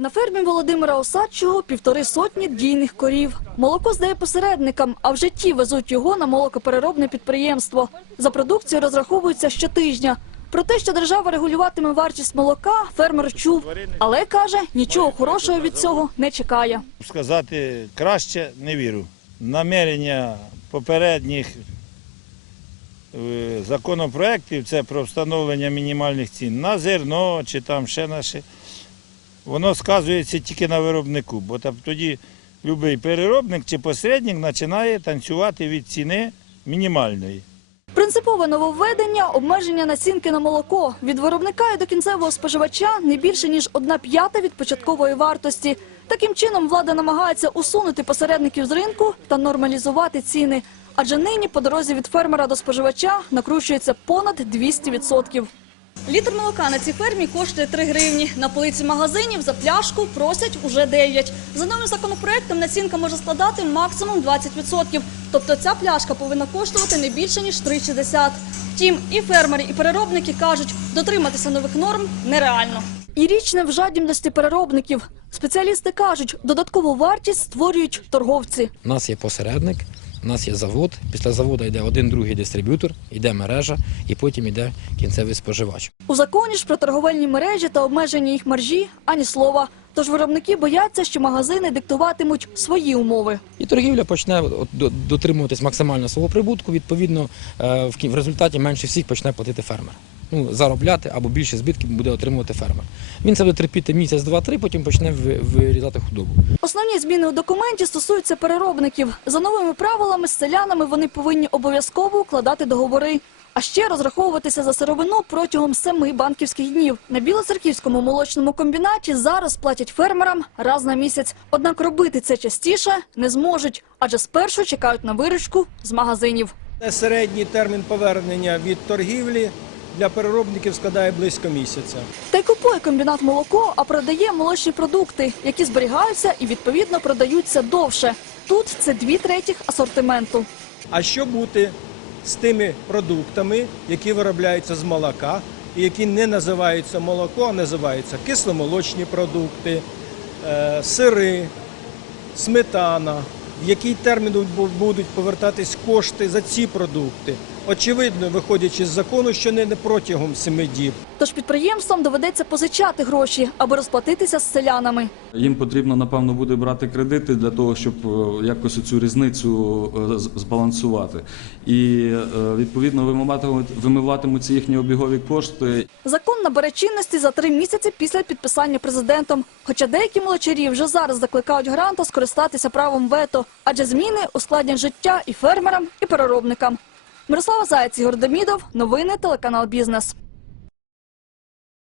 На фермі Володимира Осадчого півтори сотні дійних корів. Молоко здає посередникам, а вже ті везуть його на молокопереробне підприємство. За продукцію розраховуються щотижня. Про те, що держава регулюватиме вартість молока, фермер чув, але каже, нічого хорошого від цього не чекає. Сказати краще не вірю. Намірення попередніх е, законопроєктів це про встановлення мінімальних цін на зерно чи там ще наше. Воно сказується тільки на виробнику, бо там тоді будь-який переробник чи посередник починає танцювати від ціни мінімальної. Принципове нововведення – обмеження націнки на молоко. Від виробника і до кінцевого споживача не більше, ніж одна п'ята від початкової вартості. Таким чином, влада намагається усунути посередників з ринку та нормалізувати ціни. Адже нині по дорозі від фермера до споживача накручується понад 200%. Літр молока на цій фермі коштує 3 гривні. На полиці магазинів за пляшку просять уже 9. За новим законопроектом націнка може складати максимум 20%. Тобто ця пляшка повинна коштувати не більше, ніж 3,60. Втім, і фермери, і переробники кажуть, дотриматися нових норм нереально. І річ не в жадібності переробників. Спеціалісти кажуть, додаткову вартість створюють торговці. У нас є посередник, у нас є завод. Після заводу йде один другий дистриб'ютор, йде мережа і потім йде кінцевий споживач. У законі ж про торговельні мережі та обмеження їх маржі ані слова. Тож виробники бояться, що магазини диктуватимуть свої умови. І торгівля почне дотримуватись максимально свого прибутку. Відповідно, е, в результаті менше всіх почне платити фермер. Ну, заробляти або більше збитків буде отримувати фермер. Він це буде терпіти місяць, два-три, потім почне вирізати худобу. Основні зміни у документі стосуються переробників. За новими правилами з селянами вони повинні обов'язково укладати договори. А ще розраховуватися за сировину протягом семи банківських днів. На Білоцерківському молочному комбінаті зараз платять фермерам раз на місяць. Однак робити це частіше не зможуть, адже спершу чекають на виручку з магазинів. Середній термін повернення від торгівлі для переробників складає близько місяця. Та й купує комбінат молоко, а продає молочні продукти, які зберігаються і відповідно продаються довше. Тут це дві третіх асортименту. А що бути з тими продуктами, які виробляються з молока і які не називаються молоко, а називаються кисломолочні продукти, е, сири, сметана, в який термін будуть повертатись кошти за ці продукти. Очевидно, виходячи з закону, що не протягом семи діб. Тож підприємствам доведеться позичати гроші, аби розплатитися з селянами. Їм потрібно, напевно, буде брати кредити для того, щоб е, якось цю різницю е, збалансувати. І е, відповідно вимиватимуть, вимиватимуться їхні обігові кошти. Закон набере чинності за три місяці після підписання президентом. Хоча деякі молочарі вже зараз закликають гранта скористатися правом вето, адже зміни ускладнять життя і фермерам, і переробникам. Мирослава Заєць, Ігор Демідов, новини телеканал Бізнес.